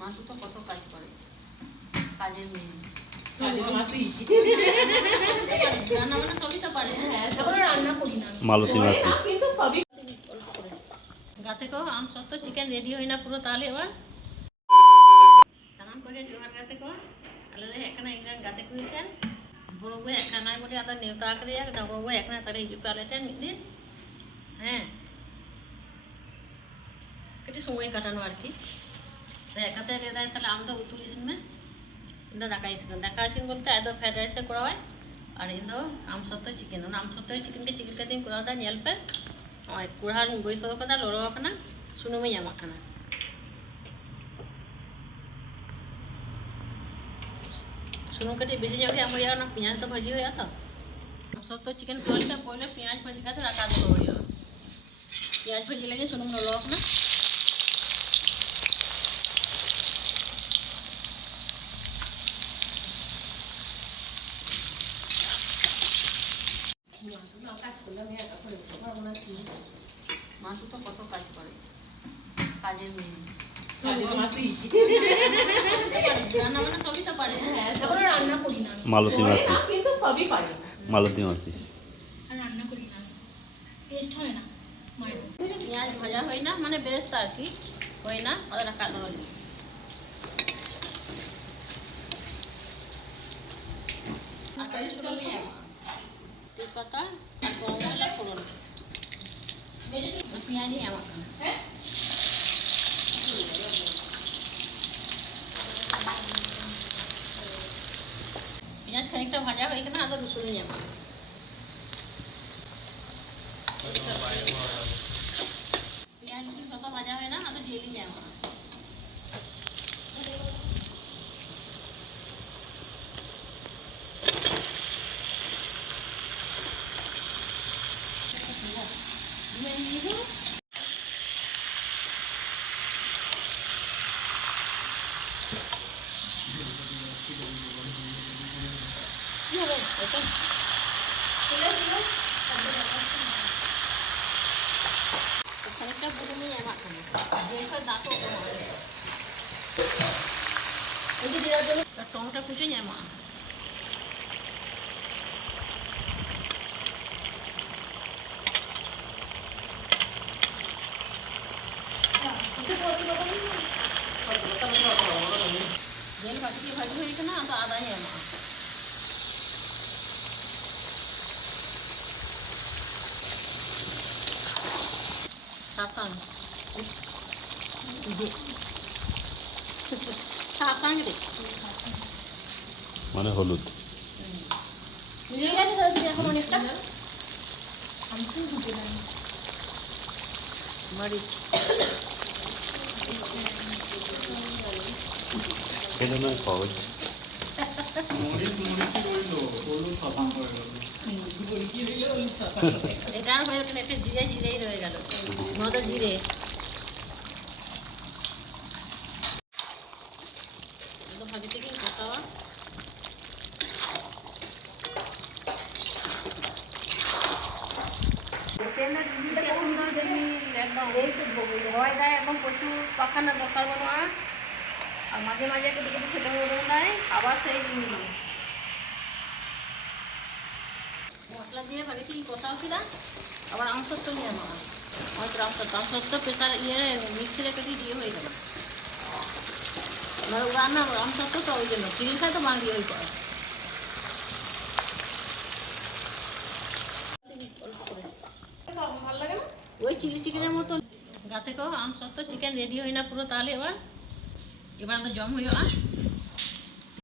মাসু তো কত কাজ করে, কাজের মেয়ে। রান্না বান্না সবই তো পারে। রান্না করি না মালতী মাসি। কিন্তু সবই গা থেকেও আম সত্য চিকেন রেডি হয় না পুরো। তাহলে এবার স্নান করে জোয়ার গাতে কো আলাদা এখানে ইংরান গাতে করেছেন বড় বই এখানে বলে আদা নেওতা করে এক বড় বই এখানে তারা হিজুক আলেছেন মিদিন। হ্যাঁ, একটু সময় কাটানো আর কি। একাতে লেদায় তাহলে আমটা উতুলিছেন না ইন্দো দেখা আসেন বলতে আদৌ ফ্রাইড রাইসে করা হয় আর ইন্দো আম সত্য চিকেন আম সত্য চিকেনকে চিকেন के दिन करा था नेल पे और कुड़ार गोई सब का लोरो खाना सुनो में यामा खाना सुनो कटी बेजी जाओ हम यार ना प्याज तो भाजी हो या तो आम सत्य चिकेन पहले पहले प्याज भाजी का तो रखा दो हो प्याज भाजी लगे सुनो में लोरो खाना মাসু তো কত কাজ করে, কাজের মেয়ে। রান্না বান্না সবই তো পারে। রান্না করি না মালতী মাসি। কিন্তু সবই পারে। মালতী মাসি রান্না করি না, টেস্ট হয় না। পেঁয়াজ ভাজা হয় না মানে বেরেস্তা আর কি হয় না, ওদের রাখা দেওয়া তেজপাতা আর গরম মশলা ফোড়ন পেঁয়াজ আমার পেঁয়াজ খানিকটা ভাজা হয়ে গেলে আদা রসুনই যাবো পেঁয়াজ রসুন যত ভাজা হয় না আদা দিয়ে দিই যাবো খানিকটা বুঝে নিয়ে আমার যেটা দাঁতও ওই যে দেওয়ার জন্য টমেটো কুচে যায় মা जेल भाजी की भाजी हुई ना तो आधा ही है माँ सासांग सासांग रे মানে হলুদ মিলে গেছে তো এখন অনেকটা আমি তো বুঝে নাই মরিচ এটা নয় সহজ এটা আর হয়ে ওঠে একটা জিরে জিরেই রয়ে গেল মতো জিরে ভাজি থেকে কষাওয়া একদম প্রচুর পাখানা দরকার বানোয়া আর মাঝে মাঝে একটু দুটো ছোটো বড় দেয় আবার সেই মশলা দিয়ে ভাগেছি কষাও কিনা আবার আমসত্ব নিয়ে নেওয়া হয়তো আমসত্ব প্রেসার ইয়ে মিক্সিরে কেটে দিয়ে হয়ে গেল মানে রান্না আমসত্ব তো ওই জন্য কিনে খায় তো বাঙিয়ে হয়ে পড়ে ভালো লাগে না ওই চিলি চিকেনের মতো গা থেকেও আমসত্ব চিকেন রেডি হয় না পুরো। তাহলে এবার আমরা জম হইয়া